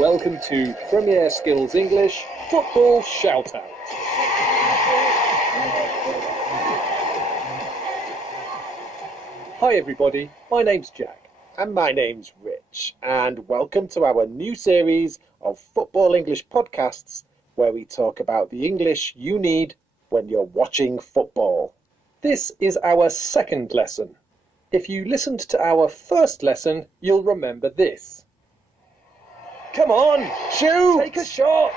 Welcome to Premier Skills English Football Shoutout. Hi everybody, my name's Jack. And my name's Rich, and welcome to our new series of Football English podcasts where we talk about the English you need when you're watching football. This is our second lesson. If you listened to our first lesson, you'll remember this. Come on, Shoot! take a shot!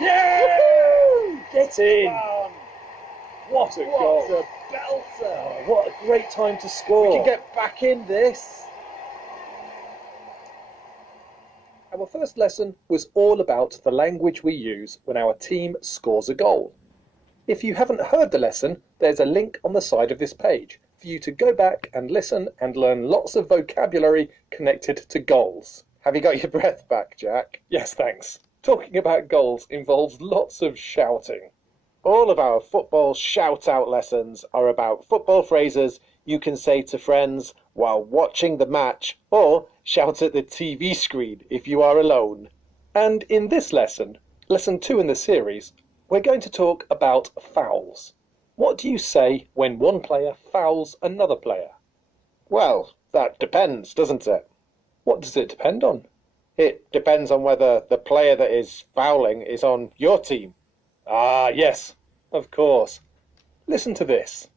Yeah! Get in! What a goal! What a belter! What a great time to score! We can get back in this. Our first lesson was all about the language we use when our team scores a goal. If you haven't heard the lesson, there's a link on the side of this page for you to go back and listen and learn lots of vocabulary connected to goals. Have you got your breath back, Jack? Yes, thanks. Talking about goals involves lots of shouting. All of our football shout-out lessons are about football phrases you can say to friends while watching the match, or shout at the TV screen if you are alone. And in this lesson, lesson 2 in the series, we're going to talk about fouls. What do you say when one player fouls another player? Well, that depends, doesn't it? What does it depend on? It depends on whether the player that is fouling is on your team. Ah, yes, of course. Listen to this.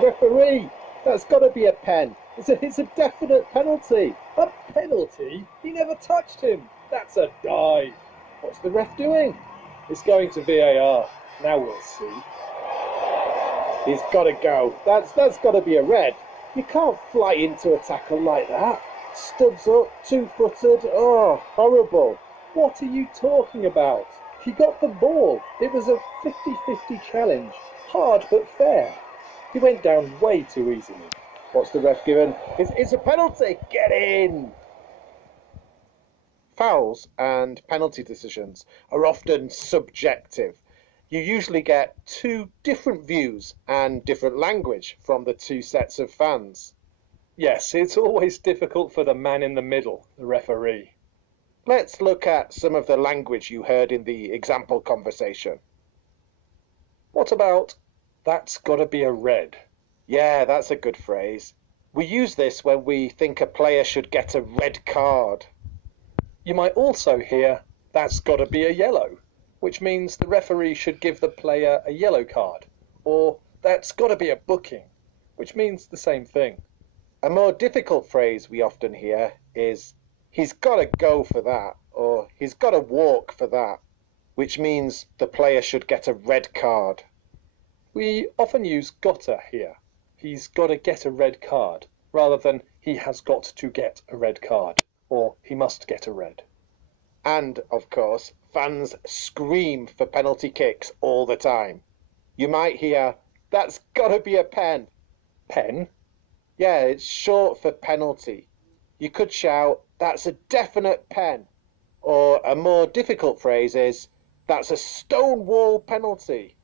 Referee, that's got to be a pen. It's a definite penalty. A penalty? He never touched him. That's a dive. What's the ref doing? It's going to VAR. Now we'll see. He's got to go. That's got to be a red. You can't fly into a tackle like that. Studs up, two-footed. Oh, horrible. What are you talking about? He got the ball. It was a 50-50 challenge. Hard but fair. He went down way too easily. What's the ref given? It's a penalty. Get in. Fouls and penalty decisions are often subjective. You usually get two different views and different language from the two sets of fans. Yes, it's always difficult for the man in the middle, the referee. Let's look at some of the language you heard in the example conversation. What about, that's gotta be a red? Yeah, that's a good phrase. We use this when we think a player should get a red card. You might also hear, that's gotta be a yellow, which means the referee should give the player a yellow card. Or, that's gotta be a booking, which means the same thing. A more difficult phrase we often hear is, he's got to go for that, or he's got to walk for that, which means the player should get a red card. We often use gotta here. He's got to get a red card, rather than he has got to get a red card, or he must get a red. And, of course, fans scream for penalty kicks all the time. You might hear, that's got to be a pen. Pen? Yeah, it's short for penalty. You could shout, that's a definite pen. Or a more difficult phrase is, that's a stonewall penalty.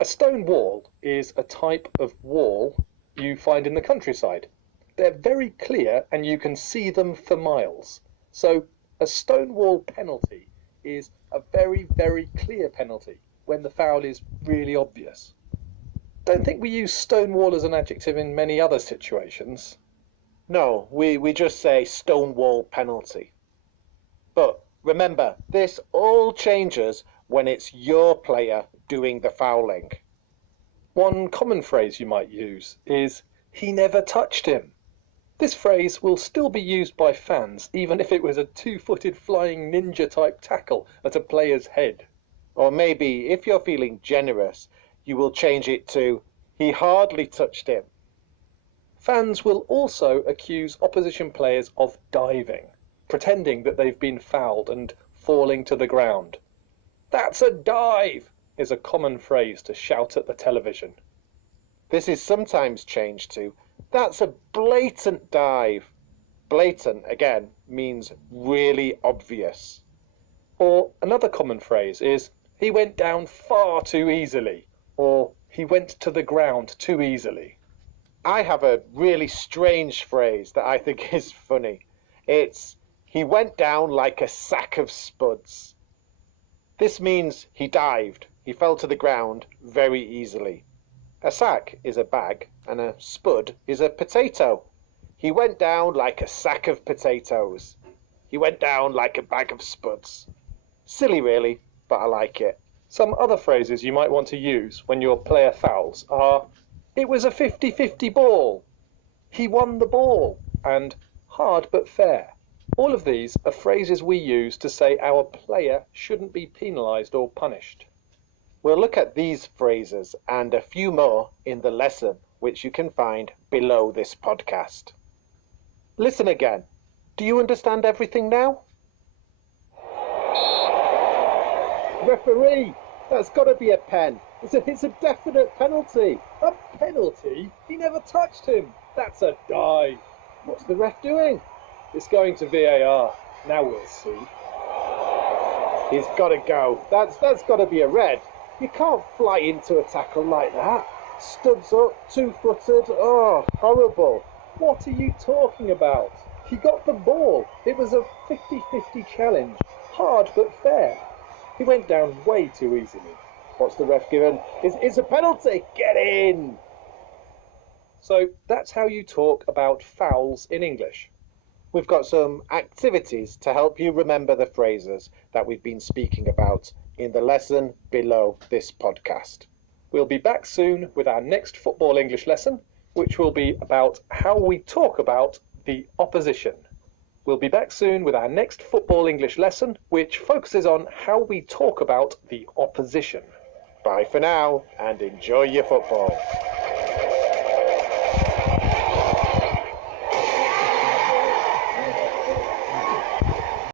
A stone wall is a type of wall you find in the countryside. They're very clear and you can see them for miles. So a stone wall penalty is a very, very clear penalty when the foul is really obvious. Don't think we use stonewall as an adjective in many other situations. No, we just say stonewall penalty. But remember, this all changes when it's your player doing the fouling. One common phrase you might use is, he never touched him. This phrase will still be used by fans even if it was a two-footed flying ninja type tackle at a player's head. Or maybe, if you're feeling generous, you will change it to, he hardly touched him. Fans will also accuse opposition players of diving, pretending that they've been fouled and falling to the ground. That's a dive is a common phrase to shout at the television. This is sometimes changed to, that's a blatant dive. Blatant, again, means really obvious. Or another common phrase is, he went down far too easily, or he went to the ground too easily. I have a really strange phrase that I think is funny. It's he went down like a sack of spuds. This means he dived. He fell to the ground very easily. A sack is a bag and a spud is a potato. He went down like a sack of potatoes. He went down like a bag of spuds. Silly really, but I like it. Some other phrases you might want to use when your player fouls are, it was a 50-50 ball, he won the ball, and hard but fair. All of these are phrases we use to say our player shouldn't be penalised or punished. We'll look at these phrases and a few more in the lesson, which you can find below this podcast. Listen again. Do you understand everything now? Referee, that's got to be a pen. It's a definite penalty. A penalty? He never touched him. That's a dive. What's the ref doing? It's going to VAR. Now we'll see. He's got to go. That's got to be a red. You can't fly into a tackle like that. Studs up, two-footed. Oh, horrible. What are you talking about? He got the ball. It was a 50-50 challenge. Hard but fair. He went down way too easily. What's the ref given? It's a penalty. Get in. So that's how you talk about fouls in English. We've got some activities to help you remember the phrases that we've been speaking about in the lesson below this podcast. We'll be back soon with our next football English lesson, which will be about how we talk about the opposition. We'll be back soon with our next football English lesson, which focuses on how we talk about the opposition. Bye for now and enjoy your football.